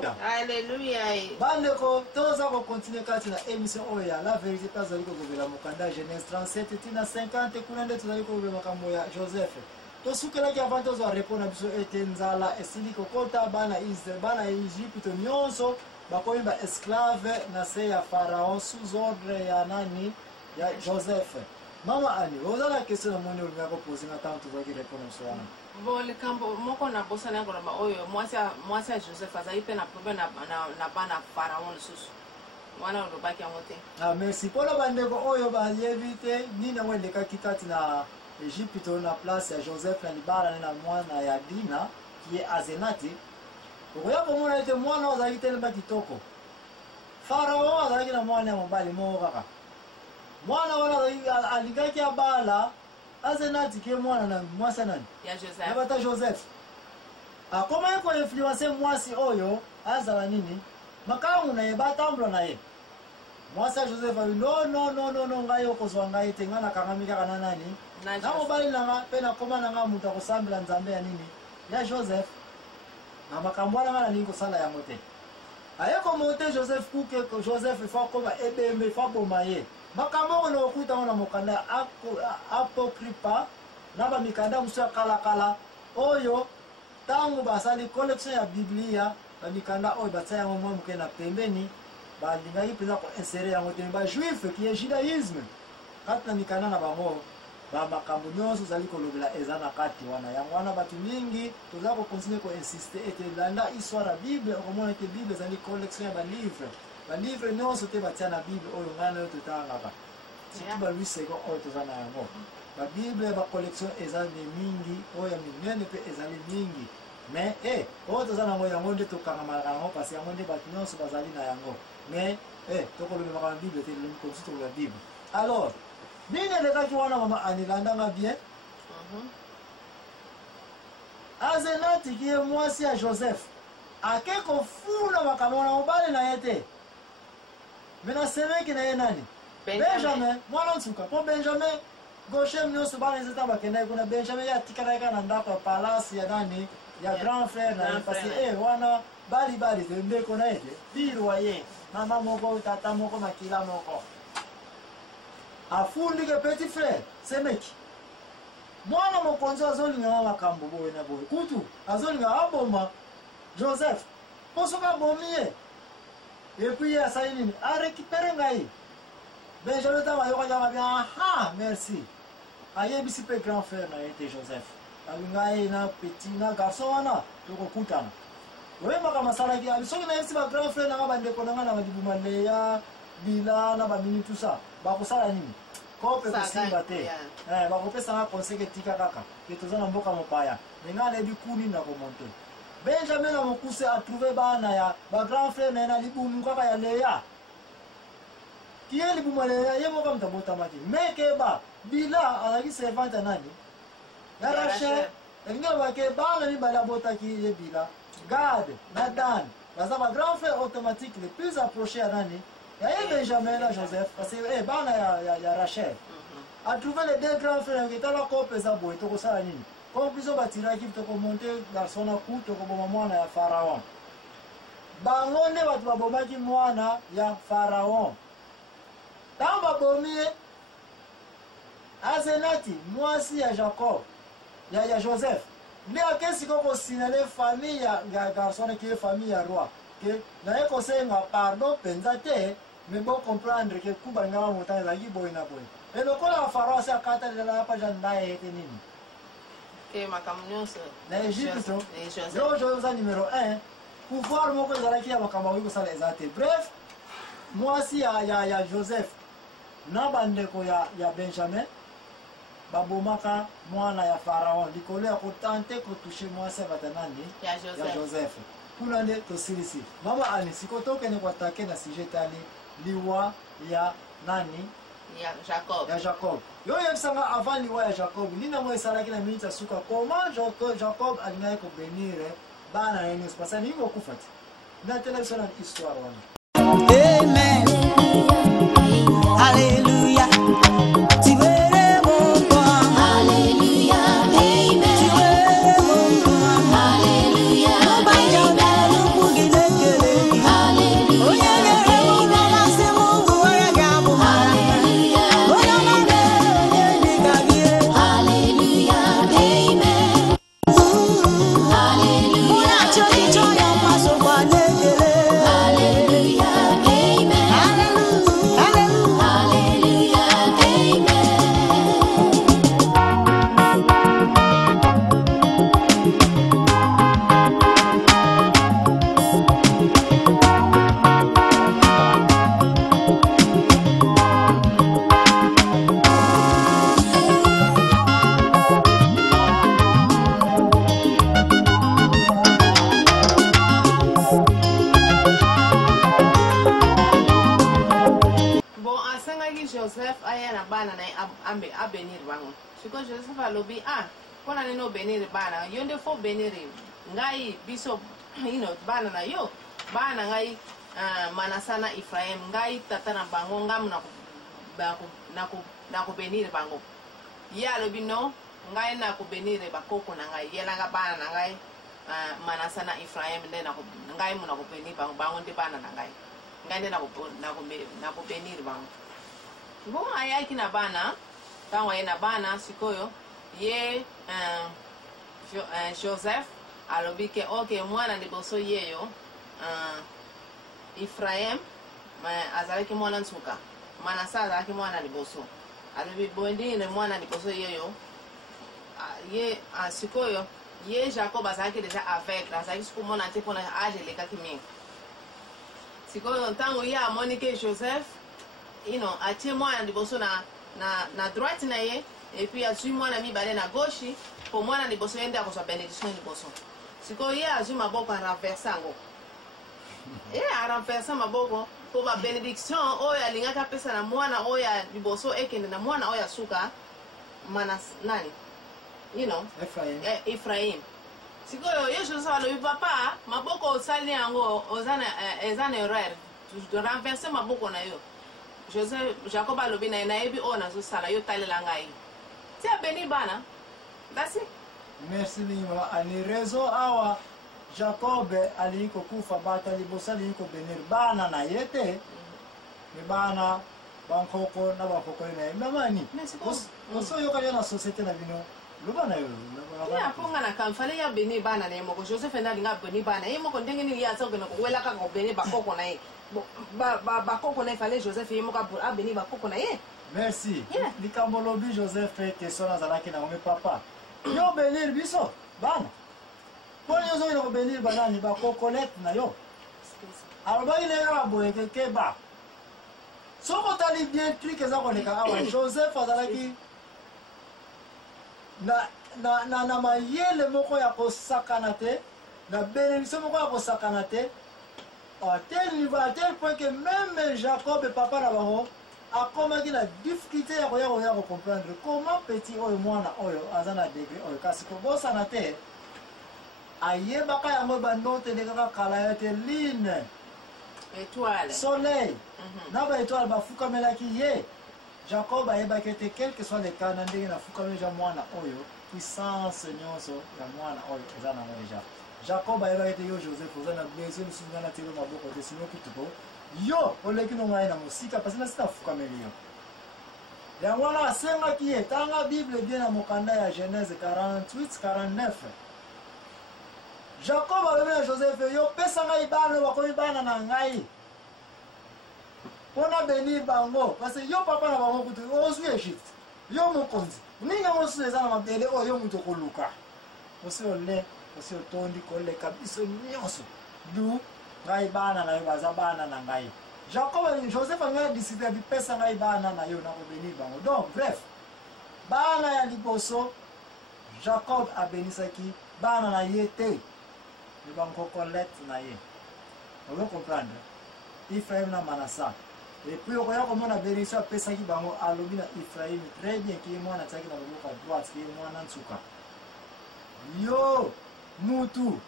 Alléluia. Bandeko, toza ko continuer kati na émission oya la vérité pas zali ko gobela mokanda Genèse 37 tina 50 kuna nde tozali ko gobela makambo ya Joseph. To sukela ki avant tozo répondre biso ete nzala esili ko kota bana Israël bana Egypte nyonso bakoyi ba esclave na se ya Pharaon sous ordre ya nani ya Joseph. Mama ani, oza la question moni olinga ko poser na tant tozo ki répondre biso wana. Bon, le campo, moko na bosana ko na oyo mwasi ya Joseph azali pe na problème na bana Pharaon lisusu. Wana olobaki yango te. Ah merci. Pona bandeko oyo bayebi te nini yango elekaki kati na Egypte na place ya Joseph na libala na mwana ya Dina qui est Azenati. Okoya komona ete mwana azali telema kitoko. Pharaon azali na mwana ya mobali moko kaka. Mwana wana alingaki abala Azenati ke mwana na mwasa nani? Ya Joseph. Ya bata Joseph. Akoma yako influencer mwasi oyo azala nini? Makamu na yeba tamblo na ye. Mwasa Joseph ali no ngai okozwa ngai te ngana kangamika kana nani? Na mobali nanga pe na koma nanga mutu akosambela nzambe ya nini? Ya Joseph. Na makambo wana ngana nini kosala yango te. Ayeko monte Joseph kuke ko Joseph fa koma ebembe fa boma ye. Makambo ono okuta ona mokanda apokripa na ba mikanda musa kala oyo tangu basali collection ya Biblia ba mikanda oyo bataya ngo mwa na pembeni ba lingai peza ko insérer yango te ba juif qui est judaïsme kati na mikanda na bango ba makambo nyonso zali kolobela eza na kati wana yango wana batu mingi toza ko continuer ko insister ete landa histoire ya Bible okomona ete Bible zali collection ya ba livre nyonso te batia na Bible oyo ngana yo totangaka surtout ba Louis II oyo toza na yango ba Bible ba collection eza ne mingi oyo minene pe ezali mingi mais oyo toza nango yango nde tokangamaka yango parce yango nde bato nyonso bazali na yango mais tokolobelaka na Bible te comme si tokoloba Bible alors nini elekaki wana mama anilandanga bien Azenati ki ye mwasi ya Joseph ake kofuna makambo na mobali na ye te mena semeki na ye nani Benjamin mwana nsuka po Benjamin Goshem nyonso bana ezeta bakendaki kuna Benjamin ya atikala kaka na ndako ya palasi ya nani ya grand frère na ye parce wana bali te ndeko na ye te bilwa ye mama moko tata moko makila moko afundi ke petit frère semeki mwana mokonzi azolinga makambo boye na boye kutu azolinga aboma Joseph posoka abomi ye et puis asali nini a récupéré ngai Benjamin tama yoka jama bien merci ayebisi pe grand frère na ye te Joseph alingai na petit na garçon wana tokokutana oye makama salaki soki na yebisi ba grand frère nanga bandeko nanga na badibuma Leya Bila na bamini tout ça bakosala nini kope kosimba te bakopesanga conseil tika kaka ke toza na mboka mopaya nenga nayebi kuni na komonte Benjamin na mokuse a trouvé bana ya ba grand frère na libumu kaka ya Leya kiye libumu Leya ye moka mtabotamaki mekeba Bila alaki servante nani ya Rachel elinga bake bana ni bala botaki ye Bila Gad na Dan baza ba grand frère automatique le plus approché à nani ya Benjamin na Joseph parce que bana ya Rachel a trouvé les deux grands frères qui étaient là comme ça boy to ko sala nini conclusion batiraki to ko monter garçon na ku to ko boma mwana ya Pharaon bango nde batu babomaki mwana ya Pharaon tamba bomie Azenati mwasi ya Jacob ya Joseph nde akesi ko signaler famille ya garçon qui est famille ya roi que na ye ko senga pardon penza te mais bon comprendre que kuba ngama motana la gibo ina boy et le kola Pharaon sa kata de la pa janda ete nini ke makambo nyonso na Egypte yo Joseph numéro 1 pouvoir moko ezalaki ya makambo wiko sala ezate bref mwasi ya Joseph na bandeko ya Benjamin babomaka mwana ya Pharaon likolo ya kotante kotouche mwasi batanani ya Joseph kuna nde tosilisi mama ani sikotokene kwatake na sujet tani liwa ya nani ya Jacob yo yebisanga avant liwa ya Jacob nina mo esalaki na minute suka comment Jacob alingai ko benire bana yenu spasa ni ko kufati na television na histoire wana amen hallelujah hallelujah amen hallelujah Joseph aya na bana na abenir bango siko Joseph alobi kona neno benir bana yonde fo benir ngai biso bana na yo bana ngai manasana Ephraim ngai tata na bango ngam na ko benir bango ya alobi no ngai na ko benir bakoko na ngai yela nga bana na ngai manasana Ephraim nde na ko ngai mo na ko benir bango nde bana na ngai ngai na ko benir bango bon aya kina bana tawa ina bana sikoyo ye Joseph alobi ke okay mwana liboso yeyo Ephraim azalaki mwana nsuka Manase azalaki mwana liboso alobi bondi ne mwana liboso yeyo ye sikoyo ye Jacob azalaki deja avec azalaki suku mwana te mpona age elekaki mingi sikoyo ntango ye amoni ke Joseph atie mwana liboso na droite na ye et puis azwi mwana mibale na gauche po mwana liboso ye nde akozwa bénédiction liboso sikoyo ye azwi maboko arenverse yango ye arenverse maboko po babénédiction oyo alingaki apesa na mwana oyo ya liboso ekende na mwana oyo asuka nani Ephraim sikoyo ye Joseph alobi papa maboko osali yango eza na erreur renverse maboko na yo Jacob alobi na nayebi oyo nazosala yo talela ngai ti abeni bana dasi merci mingi ani rezo awa Jacob ali kokufa bata liboso ali kobenir bana na ye te me bana bankoko na bakoko na ye mamani oso yoka na société na bino loba na yo ya ponga na kamfale ya beni bana na ye moko Joseph na linga beni bana ye moko ndenge nini ya tsokena ko wela ka ko beni bakoko na ye bakoko na fallait Joseph ye moko abeni bakoko na ye merci likambo lobi Joseph ke sona zalaki na ngome papa yo benir biso bana poni yo zo benir banani bakoko let na yo alobaki na yo aboye ke ba soko tali bien truc eza koleka awa Joseph azalaki na mayele moko ya kosakana te na bénédiction moko ya kosakana te à tel point que même Jacob et papa na bango akomaki na difficulté ya koya comprendre comment petit oyo mwana oyo aza na degré oyo kasi kobosana te ayebaka yango banote nde kaka kala ya te lune étoile soleil na baétoile bafukamelaki ye Jacob ayebaki ete quel que soit le cas na ndenge nafukameli ja mwana oyo puissance nyonso ya mwana oyo eza nango deja Jacob ayebaki ete yo Joseph oza na besoin lisusu nga nateli maboko te sino kutu po yo oleki no ngai na mosika parce nasi nafukameli yo yango wana asengaki ye tanga bible bien na mokanda ya Genèse 48-49 Jacob alobi na Joseph yo pesa ngai bana bakomi bana na ngai mpona benir bango parce que yo papa na bango kutu ozwi Egypte yo mokonzi ninga mosusu eza na mabele oyo yo moto koluka osi ole osi otondi koleka biso nyonso du ngai bana na yo baza bana na ngai Jacob Joseph angai discipline bipesa ngai bana na yo na kobenir bango donc bref bana ya liboso Jacob abenisaki bana na ye te ni bankoko let na ye ozo comprendre Ephraim na Manasa et puis okoya komona bénédiction apesaki bango alobi na Ephraim très bien ki ye mwana atiaki na loboko ya droite ki ye mwana nsuka yo mutu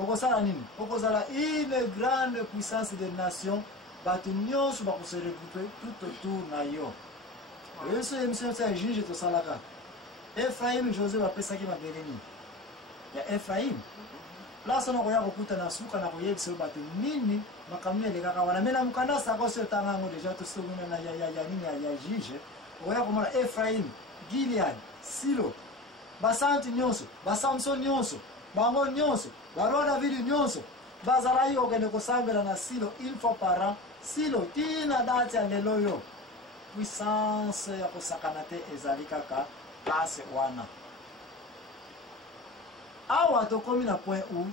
okosala nini okozala une grande puissance de nation bato nyonso bakose regroupe tout autour na yo oyo so émission ya juge tosalaka Ephraim Joseph apesaki mabele nini ya Ephraim place wana koya kokuta na suka na koyebisa yo bato nini makambo elekaka wana me na mokanda saka osi otanga yango deja tosoguna na nini ya juge okoya komona Ephraim Gilead Silo basanti nyonso basamson nyonso bango nyonso baroi David nyonso bazalaki kokende kosambela na Silo une fois par an Silo tina dati ya lelo oyo puissance ya kosakana te ezali kaka place wana awa tokomi na point où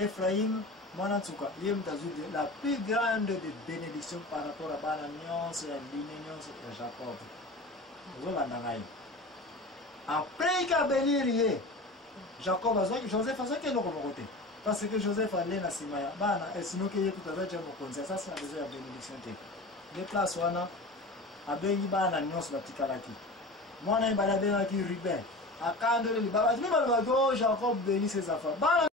Ephraim mwana nsuka ye mutazwi la plus grande de bénédiction par rapport à bana nyonso ya ligne nyonso ya Jacob ozolanda ngai après kabénir ye Jacob azwaki Joseph azwaki eloko moko te parce que Joseph ale na nsima ya bana sinoki ye kutu azatia mokonzi asasi na besoin ya bénédiction te de place wana abengi bana nyonso batikalaki mwana ye bana abengaki Ruben akandoli baba mimi balobaki o Jacob béni ses enfants bana